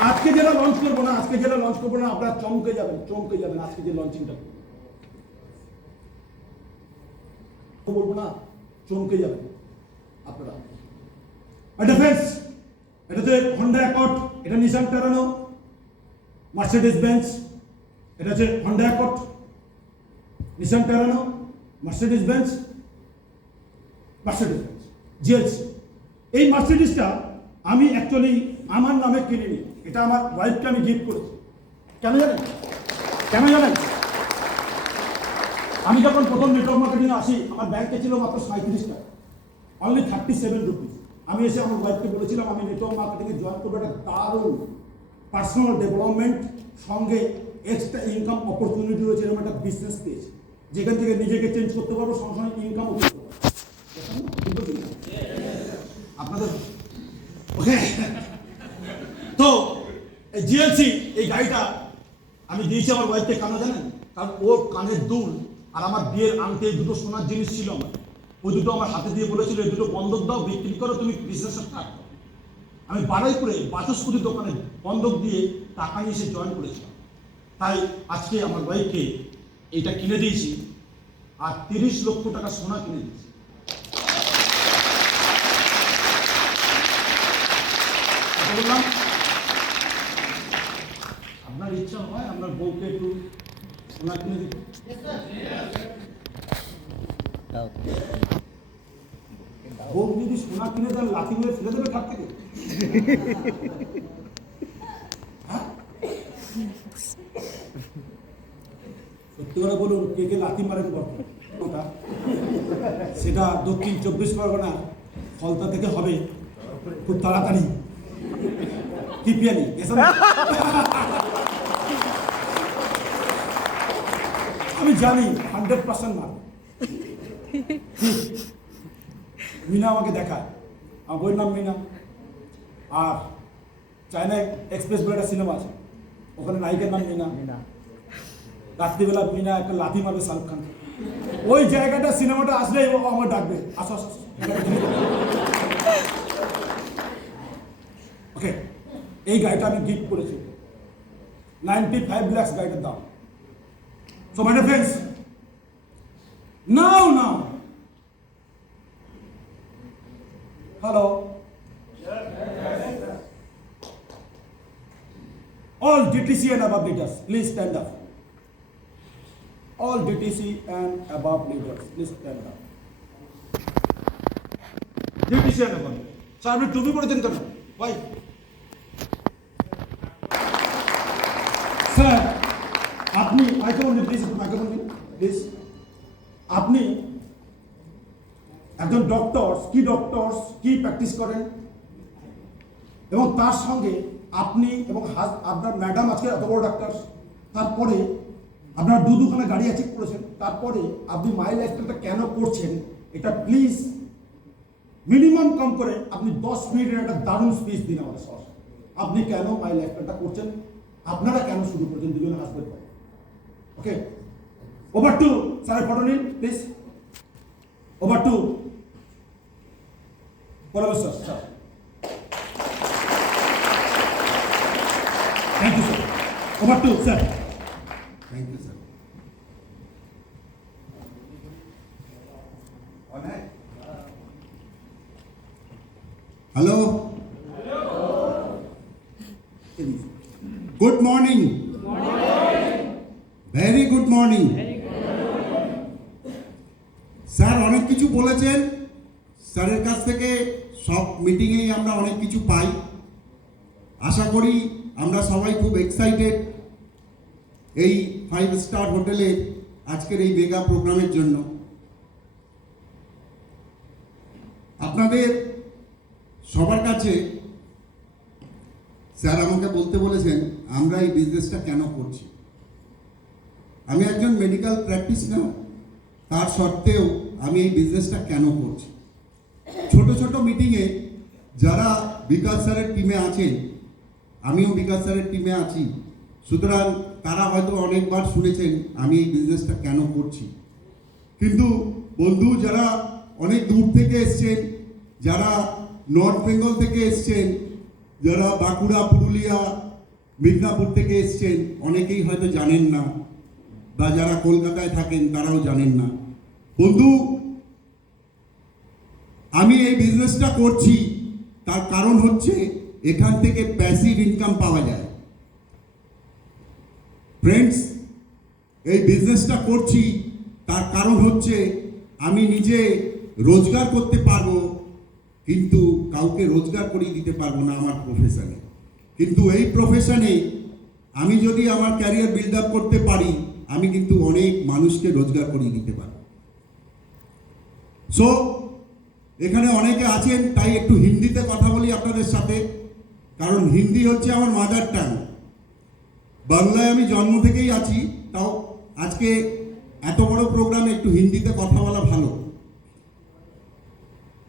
আজকে যেটা লঞ্চ করবো না, আপনারা চমকে যাবেন। আজকে যে লঞ্চিংটা বলবো না, চমকে যাবেন আপনারা। ডিফেন্স, এটাতে হন্ডা অ্যাকর্ড, এটা নিসান টেরানো, মার্সিডিজ বেঞ্জ, এটা হচ্ছে Honda accord, Nissan টেরানো, Mercedes Benz, GLC. এই মার্সিডিজটা আমি অ্যাকচুয়ালি আমার নামে কিনিনি, এটা আমার ওয়াইফকে আমি গিফট করেছি। কেন জানেন? আমি যখন প্রথম নেটওয়ার্ক মার্কেটিংয়ে আসি, আমার ব্যাংকে ছিল মাত্র 37 টাকা, অনলি 37 রুপিস। আমি এসে আমার ওয়াইফকে বলেছিলাম আমি নেটওয়ার্ক মার্কেটিংয়ে জয়েন করবো, একটা দারুণ পার্সোনাল ডেভেলপমেন্ট সঙ্গে এক্সট্রা ইনকাম অপরচুনিটি রয়েছে, এরকম একটা বিজনেস পেয়েছি যেখান থেকে নিজেকে চেঞ্জ করতে পারবো, সঙ্গে সঙ্গে ইনকামও করতে পারবো। আপনাদের ওকে। তো এই জিএলসি, এই গাড়িটা আমি দিয়েছি আমার ওয়াইফকে। কেন জানেন? কারণ ওর কানের দুল আর আমার বিয়ের আংটি, এই দুটো সোনার জিনিস ছিল আমার, ওই দুটো আমার হাতে দিয়ে বলেছিল এই দুটো বন্ধক দাও, বিক্রি করো, তুমি বিজনেস স্টার্ট করো। আমি বারুইপুরে বাচস্পতির দোকানে বন্ধক দিয়ে টাকা নিয়ে এসে জয়েন করেছিলাম। তাই আজকে আমার ওয়াইফকে এইটা কিনে দিয়েছি, আর 30 লক্ষ টাকা সোনা কিনে দিয়েছি। বললাম আপনার ইচ্ছা হয় আপনার বউকে একটু ভোগ যদি সোনা কিনে দেন লাথি মেরে ফেলে দেবে ঘাট থেকে? হ্যাঁ? সত্যি করে বলুন, কে কে লাথি মারেন কথা? সেটা দক্ষিণ 24 পরগনা ফলতা থেকে হবে খুব তাড়াতাড়ি। কি পিয়ালি আমি জানি 100% মার। মিনা আমাকে দেখায়, আমার বইয়ের নাম মিনা। আর চায়না এক্সপ্রেস বলে একটা সিনেমা আছে, ওখানে নায়িকার নাম মিনা। রাত্রিবেলা মিনা একটা লাথি মারবে শাহরুখ খান। ওই জায়গাটা সিনেমাটা আসলে ও আমার ডাকবে, আসো আসো। ওকে, এই গাড়িটা আমি গিফট করেছি, 95 লাখ গাড়িটার দাম। So my friends, now hello, all DTC and above leaders, please stand up. All DTC and above leaders, please stand up. DTC and above. Sir, আপনি টুপি পরেছেন কেন ভাই? স্যার আপনি মাইক্রোফোন প্লিজ। আপনি একজন ডক্টরস কি প্র্যাকটিস করেন, এবং তার সঙ্গে আপনি এবং আপনার ম্যাডাম আজকে এত বড় ডাক্তার, তারপরে আপনার দুখানা গাড়ি অ্যাচিভ করেছেন, তারপরে আপনি মাই লাইফস্টাইলটা কেন করছেন, এটা প্লিজ মিনিমাম কম করে আপনি 10 মিনিটের একটা দারুণ স্পিচ দিন আমাদের সবার। আপনি কেন মাই লাইফস্টাইলটা করছেন, আপনারা কেন শুরু করছেন, দুজনে হাসবেন। ওকে, ওভার টু স্যারের ফটো নিন please. Over to Parameshwar sir. Thank you sir. Over to sir. Thank you sir. Hello, good morning. Very good morning. Sir অনেক কিছু বলেছেন, স্যারের কাছ থেকে সব মিটিংয়েই আমরা অনেক কিছু পাই। আশা করি আমরা সবাই খুব এক্সাইটেড এই 5 স্টার হোটেলে আজকের এই মেগা প্রোগ্রামের জন্য। আপনাদের সবার কাছে স্যার আমাকে বলতে বলেছেন আমরা এই বিজনেসটা কেন করছি। আমি একজন মেডিকেল প্র্যাকটিশনার, তার সত্ত্বেও আমি এই বিজনেসটা কেন করছি। ছোট ছোট মিটিংয়ে যারা বিকাশ স্যারের টিমে আছেন, আমিও বিকাশ স্যারের টিমে আছি, সুতরাং তারা হয়তো অনেকবার শুনেছেন আমি এই বিজনেসটা কেন করছি। কিন্তু বন্ধু যারা অনেক দূর থেকে এসছেন, যারা নর্থ বেঙ্গল থেকে এসছেন, যারা বাঁকুড়া, পুরুলিয়া, মিদনাপুর থেকে এসছেন, অনেকেই হয়তো জানেন না, বা যারা কলকাতায় থাকেন তারাও জানেন না। বন্ধু, আমি এই বিজনেসটা করছি তার কারণ হচ্ছে এখান থেকে প্যাসিভ ইনকাম পাওয়া যায়। ফ্রেন্ডস, এই বিজনেসটা করছি তার কারণ হচ্ছে আমি নিজে রোজগার করতে পারবো, কিন্তু কাউকে রোজগার করিয়ে দিতে পারবো না আমার প্রফেশনে। কিন্তু এই প্রফেশনে আমি যদি আমার ক্যারিয়ার বিল্ড আপ করতে পারি, আমি কিন্তু অনেক মানুষকে রোজগার করিয়ে দিতে পারবো। সো এখানে অনেকে আছেন, তাই একটু হিন্দিতে কথা বলি আপনাদের সাথে, কারণ হিন্দি হচ্ছে আমার মাদার টাং। বাংলায় আমি জন্ম থেকেই আছি, তাও আজকে এত বড় প্রোগ্রামে একটু হিন্দিতে কথা বলা ভালো।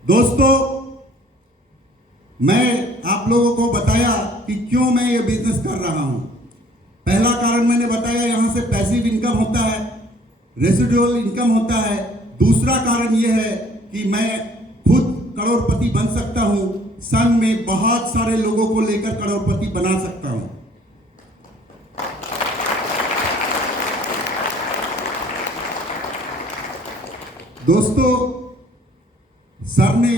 दोस्तों, मैं आप लोगों को बताया कि क्यों मैं ये बिजनेस कर रहा हूं। पहला कारण मैंने बताया, यहां से पैसिव इनकम होता है, रेसिडुअल इनकम होता है। दूसरा कारण ये है कि मैं खुद करोड़पति बन सकता हूं, सन में बहुत सारे लोगों को लेकर करोड़पति बना सकता हूं। दोस्तों, सर ने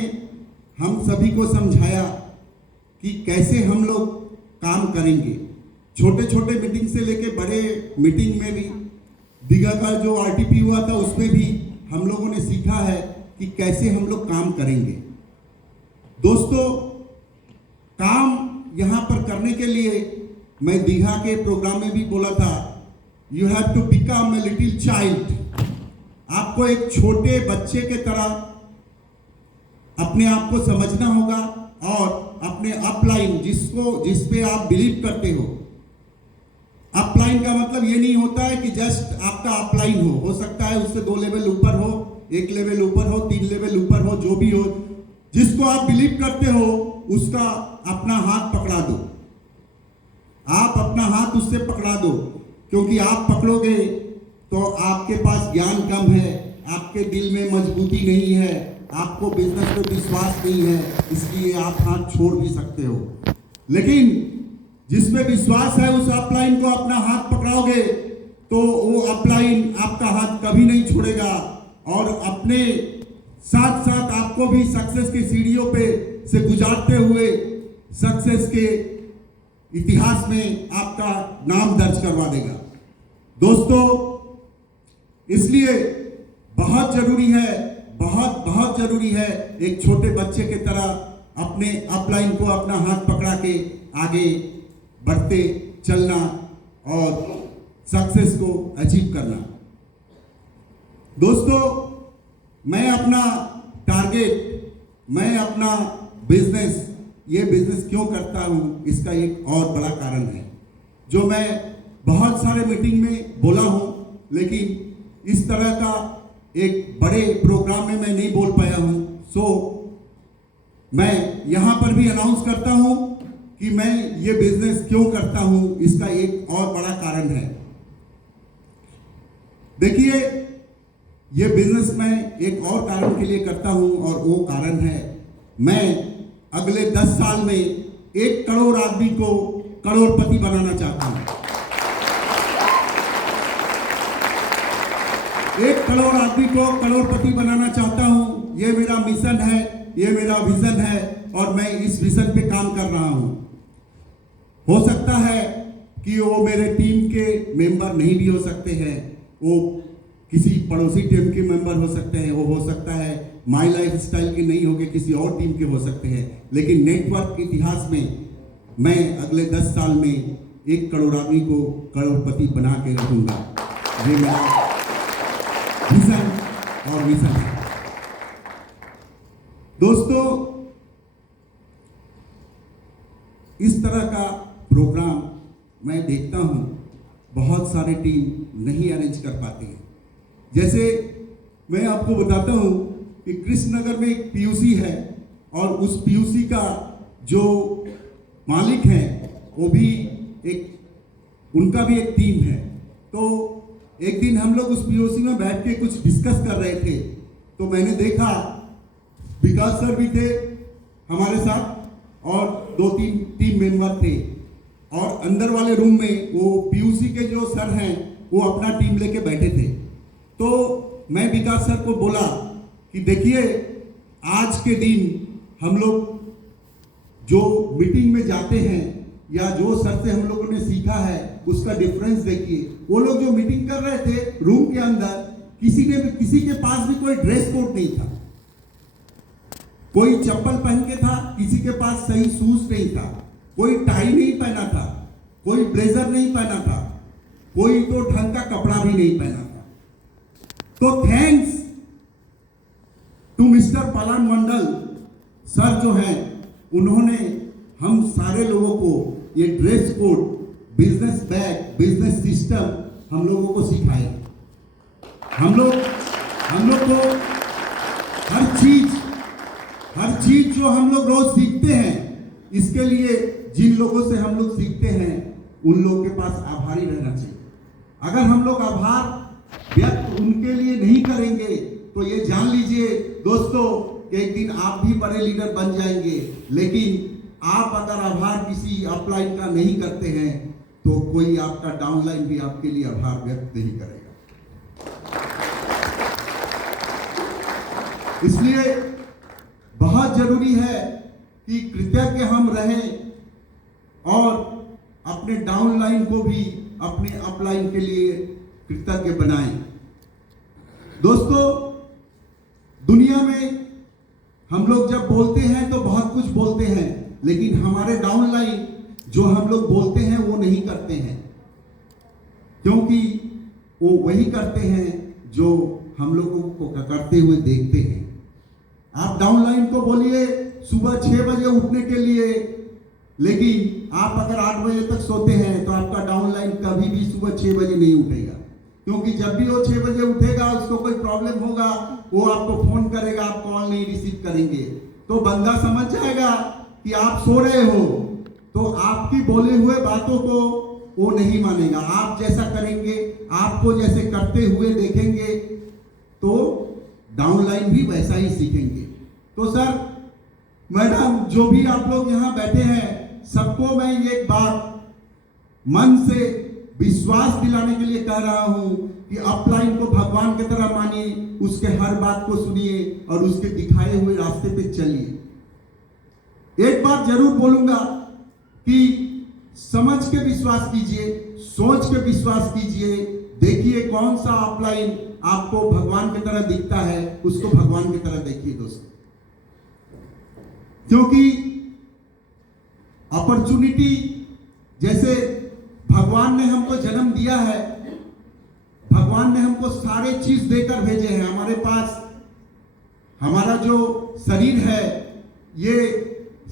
हम सभी को समझाया कि कैसे हम लोग काम करेंगे। छोटे छोटे मीटिंग से लेके बड़े मीटिंग में भी, दीघा का जो आरटीपी हुआ था उसमें भी हम लोगों ने सीखा है कि कैसे हम लोग काम करेंगे। दोस्तों, काम यहाँ पर करने के लिए मैं दीघा के प्रोग्राम में भी बोला था, you have to become a little child. आपको एक छोटे बच्चे के तरह अपने आप को समझना होगा और अपने अपलाइन जिस पे आप बिलीव करते हो। अपलाइन का मतलब ये नहीं होता है कि जस्ट आपका अपलाइन हो सकता है उससे 2 लेवल ऊपर हो, 1 लेवल ऊपर हो, 3 लेवल ऊपर हो, जो भी हो, जिसको आप बिलीव करते हो उसका अपना हाथ पकड़ा दो। आप अपना हाथ उससे पकड़ा दो, क्योंकि आप पकड़ोगे तो आपके पास ज्ञान कम है, आपके दिल में मजबूती नहीं है, आपको बिजनेस पे विश्वास नहीं है, इसलिए आप हाथ छोड़ भी सकते हो। लेकिन जिसमें विश्वास है उस अपलाइन को अपना हाथ पकड़ाओगे तो वो अपलाइन आपका हाथ कभी नहीं छोड़ेगा और अपने साथ साथ आपको भी सक्सेस की सीढ़ियों पे से गुजारते हुए सक्सेस के इतिहास में आपका नाम दर्ज करवा देगा। दोस्तों, इसलिए बहुत जरूरी है, बहुत जरूरी है एक छोटे बच्चे के तरह अपने अपलाइन को अपना हाथ पकड़ा के आगे बढ़ते चलना और सक्सेस को अचीव करना। दोस्तों, मैं अपना टारगेट, मैं अपना बिजनेस, ये बिजनेस क्यों करता हूं, इसका एक और बड़ा कारण है जो मैं बहुत सारे मीटिंग में बोला हूं, लेकिन इस तरह का एक बड़े प्रोग्राम में मैं नहीं बोल पाया हूं। सो मैं यहां पर भी अनाउंस करता हूं कि मैं ये बिजनेस क्यों करता हूं, इसका एक और बड़ा कारण है। देखिए, ये बिजनेस मैं एक और कारण के लिए करता हूं और वो कारण है मैं अगले 10 साल में 1 करोड़ आदमी को करोड़पति बनाना चाहता हूं। 1 करोड़ आदमी को करोड़पति बनाना चाहता हूं। ये मेरा मिशन है, ये मेरा विजन है और मैं इस विजन पे काम कर रहा हूं। हो सकता है कि वो मेरे टीम के मेंबर नहीं भी हो सकते हैं, वो किसी पड़ोसी टीम के मेंबर हो सकते हैं, वो हो सकता है माई लाइफ स्टाइल के नहीं होंगे, किसी और टीम के हो सकते हैं, लेकिन नेटवर्क के इतिहास में मैं अगले 10 साल में 1 करोड़ आदमी को करोड़पति बना के रखूंगा। ये मेरा विजन और मिशन है। दोस्तों, इस तरह का प्रोग्राम मैं देखता हूं, बहुत सारे टीम नहीं अरेंज कर पाते हैं। जैसे मैं आपको बताता हूं कि कृष्णनगर में एक पीयूसी है और उस पीयूसी का जो मालिक है वो भी उनका भी एक टीम है। तो एक दिन हम लोग उस पीयूसी में बैठ के कुछ डिस्कस कर रहे थे, तो मैंने देखा विकास सर भी थे हमारे साथ और 2-3 टीम मेंबर थे और अंदर वाले रूम में वो पीयूसी के जो सर हैं वो अपना टीम लेके बैठे थे। तो मैं विकास सर को बोला कि देखिए, आज के दिन हम लोग जो मीटिंग में जाते हैं या जो सर से हम लोगों ने सीखा है उसका डिफरेंस देखिए। वो लोग जो मीटिंग कर रहे थे रूम के अंदर, किसी के पास भी कोई ड्रेस कोड नहीं था, कोई चप्पल पहन के था, किसी के पास सही शूज नहीं था, कोई टाई नहीं पहना था, कोई ब्लेजर नहीं पहना था, कोई तो ढंग का कपड़ा भी नहीं पहना था। तो थैंक्स टू मिस्टर पलान मंडल सर जो हैं, उन्होंने हम सारे लोगों को ये dress code, business bag, business system हम लोगों को सिखाए। हम लोग को हर चीज जो हम लोग रोज सीखते हैं, इसके लिए जिन लोगों से हम लोग सीखते हैं उन लोगों के पास आभारी रहना चाहिए। अगर हम लोग आभार व्यक्त उनके लिए नहीं करेंगे तो ये जान लीजिए दोस्तों कि एक दिन आप भी बड़े लीडर बन जाएंगे, लेकिन आप अगर आभार किसी अपलाइन का नहीं करते हैं तो कोई आपका डाउनलाइन भी आपके लिए आभार व्यक्त नहीं करेगा। इसलिए बहुत जरूरी है कि कृतज्ञ हम रहें और अपने डाउनलाइन को भी अपने अपलाइन के लिए कृतज्ञ बनाएं। दोस्तों, दुनिया में हम लोग जब बोलते हैं तो बहुत कुछ बोलते हैं, लेकिन हमारे डाउनलाइन जो हम लोग बोलते हैं वो नहीं करते हैं, क्योंकि वो वही करते हैं जो हम लोगों को करते हुए देखते हैं। आप डाउनलाइन को बोलिए सुबह 6 बजे उठने के लिए, लेकिन आप अगर 8 बजे तक सोते हैं तो आपका डाउनलाइन कभी भी सुबह 6 बजे नहीं उठेगा, क्योंकि जब भी वो 6 बजे उठेगा उसको कोई प्रॉब्लम होगा, वो आपको फोन करेगा, आप कॉल नहीं रिसीव करेंगे, तो बंदा समझ जाएगा कि आप सो रहे हो, तो आपकी बोले हुए बातों को वो नहीं मानेगा। आप जैसा करेंगे, आपको जैसे करते हुए देखेंगे तो डाउनलाइन भी वैसा ही सीखेंगे। तो सर, मैडम, जो भी आप लोग यहाँ बैठे हैं, सबको मैं एक बात मन से विश्वास दिलाने के लिए कह रहा हूं कि अपलाइन को भगवान की तरह मानिए, उसके हर बात को सुनिए और उसके दिखाए हुए रास्ते पे चलिए। एक बात जरूर बोलूंगा कि समझ के विश्वास कीजिए, सोच के विश्वास कीजिए, देखिए कौन सा अपलाइन आपको भगवान की तरह दिखता है, उसको भगवान की तरह देखिए दोस्तों, क्योंकि अपॉर्चुनिटी, जैसे भगवान ने हमको जन्म दिया है, भगवान ने हमको सारे चीज देकर भेजे हैं। हमारे पास हमारा जो शरीर है, ये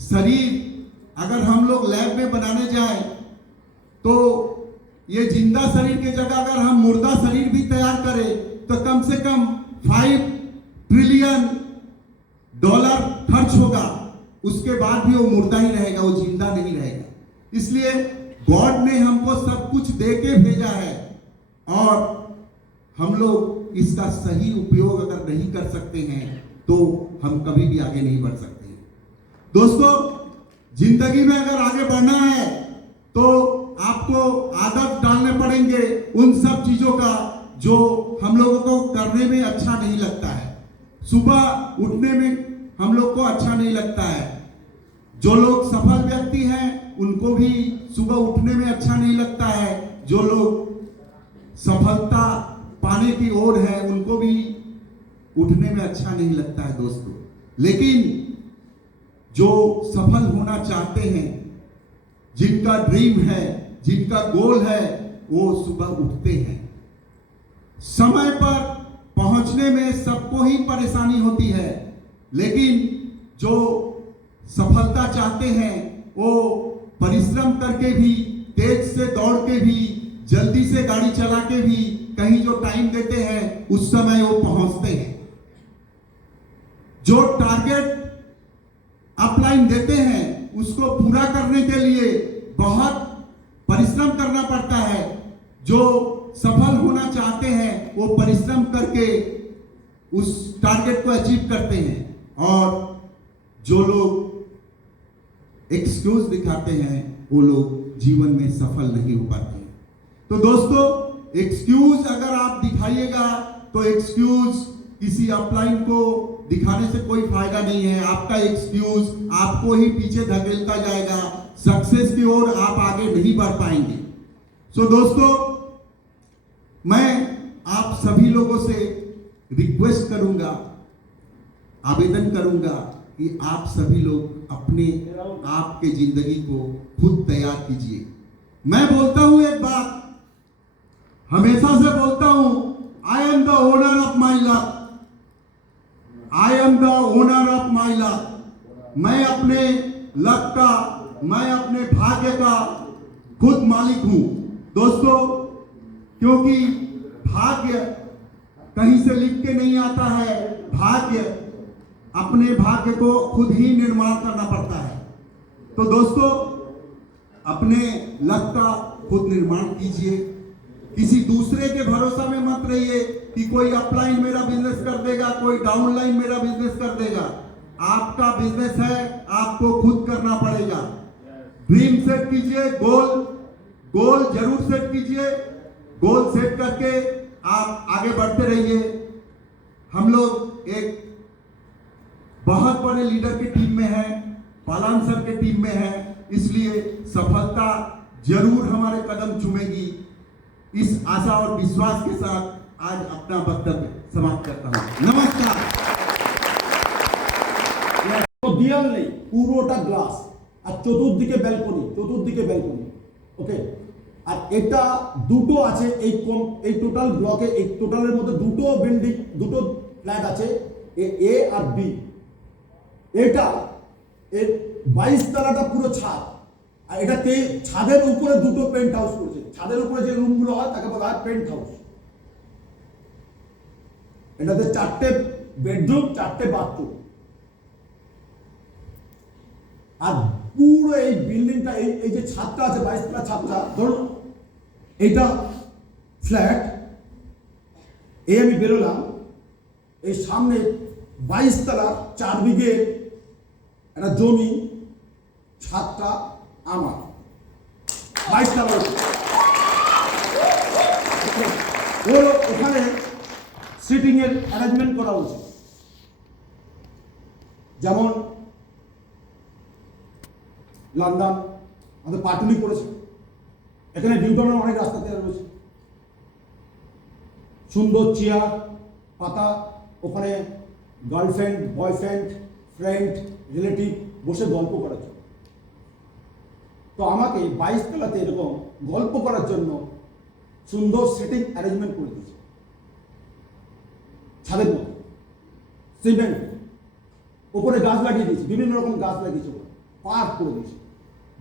शरीर अगर हम लोग लैब में बनाने जाएं तो ये जिंदा शरीर की जगह अगर हम मुर्दा शरीर भी तैयार करें तो कम से कम 5 ट्रिलियन डॉलर खर्च होगा, उसके बाद भी वो मुर्दा ही रहेगा, वो जिंदा नहीं रहेगा। इसलिए गॉड ने हमको सब कुछ दे के भेजा है और हम लोग इसका सही उपयोग अगर नहीं कर सकते हैं तो हम कभी भी आगे नहीं बढ़ सकते। दोस्तों, जिंदगी में अगर आगे बढ़ना है तो आपको आदत डालने पड़ेंगे उन सब चीजों का जो हम लोगों को करने में अच्छा नहीं लगता है। सुबह उठने में हम लोग को अच्छा नहीं लगता है। जो लोग सफल व्यक्ति हैं उनको भी सुबह उठने में अच्छा नहीं लगता है। जो लोग सफलता पाने की ओर है उनको भी उठने में अच्छा नहीं लगता है दोस्तों। लेकिन जो सफल होना चाहते हैं, जिनका ड्रीम है, जिनका गोल है, वो सुबह उठते हैं। समय पर पहुंचने में सबको ही परेशानी होती है, लेकिन जो सफलता चाहते हैं वो परिश्रम करके भी, तेज से दौड़ के भी, जल्दी से गाड़ी चला के भी कहीं जो टाइम देते हैं उस समय वो पहुंचते हैं। जो टारगेट अपलाइन देते हैं उसको पूरा करने के लिए बहुत परिश्रम करना पड़ता है। जो सफल होना चाहते हैं वो परिश्रम करके उस टारगेट को अचीव करते हैं और जो लोग एक्सक्यूज दिखाते हैं वो लोग जीवन में सफल नहीं हो पाते हैं। तो दोस्तों, एक्सक्यूज अगर आप दिखाइएगा तो एक्सक्यूज किसी अपलाइन को दिखाने से कोई फायदा नहीं है। आपका एक्सक्यूज आपको ही पीछे धकेलता जाएगा, सक्सेस की ओर आप आगे नहीं बढ़ पाएंगे। सो दोस्तों, मैं आप सभी लोगों से रिक्वेस्ट करूंगा, आवेदन करूंगा कि आप सभी लोग अपने आप के जिंदगी को खुद तैयार कीजिए। मैं बोलता हूं एक बात, हमेशा से बोलता हूं, I am the owner of my luck, I am the owner of my luck. मैं अपने लक का, मैं अपने भाग्य का खुद मालिक हूं दोस्तों, क्योंकि भाग्य कहीं से लिख के नहीं आता है। भाग्य, अपने भाग्य को खुद ही निर्माण करना पड़ता है। तो दोस्तों, अपने लक का खुद निर्माण कीजिए, किसी दूसरे के भरोसा में मत रहिए कि कोई अपलाइन मेरा बिजनेस कर देगा, कोई डाउनलाइन मेरा बिजनेस कर देगा। आपका बिजनेस है, आपको खुद करना पड़ेगा। ड्रीम सेट कीजिए, गोल जरूर सेट कीजिए। गोल सेट करके आप आगे बढ़ते रहिए। हम लोग एक बहुत बड़े लीडर की टीम में हैं, पालान सर के टीम में हैं, इसलिए सफलता जरूर हमारे कदम चूमेगी। इस आशा और विश्वास के साथ आज अपना वक्तव्य समाप्त करता हूं। नमस्कार। দেয়াল নেই, পুরোটা গ্লাস, আর চতুর্দিকে ব্যালকনি, ওকে। আর এটা দুটো আছে এই টোটাল ব্লকে, এই টোটালের মধ্যে দুটো বিল্ডিং, দুটো ফ্ল্যাট আছে, এ আর বি। এটা এর 22 তলাটা পুরো ছাদ, আর এটাতে ছাদের উপরে দুটো পেন্ট হাউস করেছে। ছাদের উপরে যে রুমগুলো হয় তাকে বলা হয় পেন্ট হাউস। এটাতে 4টে বেডরুম, 4টে বাথরুম। আর পুরো এই বিল্ডিংটা, এই যে ছাদটা আছে 22 তলা ছাদটা, ধরুন এইটা ফ্ল্যাট, আমি বেরোলাম, এই সামনে 22 তলা 4 বিঘে একটা জমি, ছাদটা আমার 22 তলা। ওর ওখানে সিটিং এর অ্যারেঞ্জমেন্ট করা উচিত, যেমন লন্ডন আমাদের পাটুলি করেছে, এখানে নিউটনের অনেক রাস্তা তৈরি রয়েছে, সুন্দর চেয়ার পাতা, ওখানে গার্লফ্রেন্ড, বয়ফ্রেন্ড, ফ্রেন্ড, রিলেটিভ বসে গল্প করার জন্য। তো আমাকে 22 তলাতে এরকম গল্প করার জন্য সুন্দর সেটিং অ্যারেঞ্জমেন্ট করে দিয়েছে, ছাদের মধ্যে সিমেন্ট, ওপরে গাছ লাগিয়ে দিয়েছে, বিভিন্ন রকম গাছ লাগিয়েছে, পার্ক করে দিয়েছে,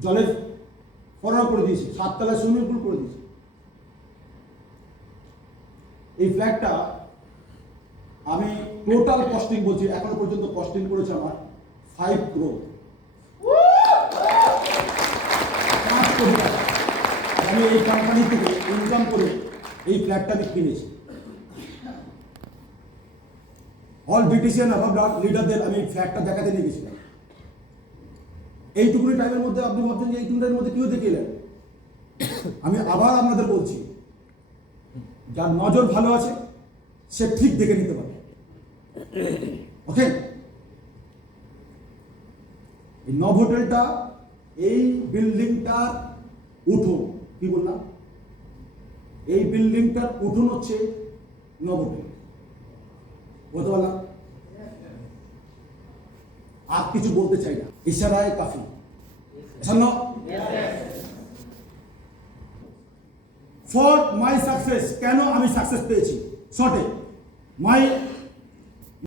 জলের ফরোয়া করে দিয়েছে, 7 তলায় সুইমিং পুল করে দিয়েছে। এই ফ্ল্যাটটা আমি টোটাল কস্টিং বলছি, এখনো পর্যন্ত কস্টিং করেছে আমার 5 crore। 5 কোটি টাকা আমি এই কোম্পানি থেকে ইনকাম করে এই ফ্ল্যাটটা আমি কিনেছি। অল ব্রিটিশিয়ান অ্যাভাব লিডারদের আমি ফ্ল্যাটটা দেখাতে নিয়ে গেছিলাম। এইটুকুনি টাইমের মধ্যে আপনি ভাবছেন যে এইটুকুনি টাইমের মধ্যে কেউ দেখে এলেন? আমি আবার আপনাদের বলছি, যার নজর ভালো আছে সে ঠিক দেখে নিতে পারে, ওকে। এই নব হোটেলটা, এই বিল্ডিংটার উঠোন, কি বললাম, এই বিল্ডিংটার উঠোন হচ্ছে নব হোটেল, বলতে পারলাম? আর কিছু বলতে চাই না, ইশারায় কাফি। ফর মাই সাকসেস, কেন আমি সাকসেস পেয়েছি, শর্টে মাই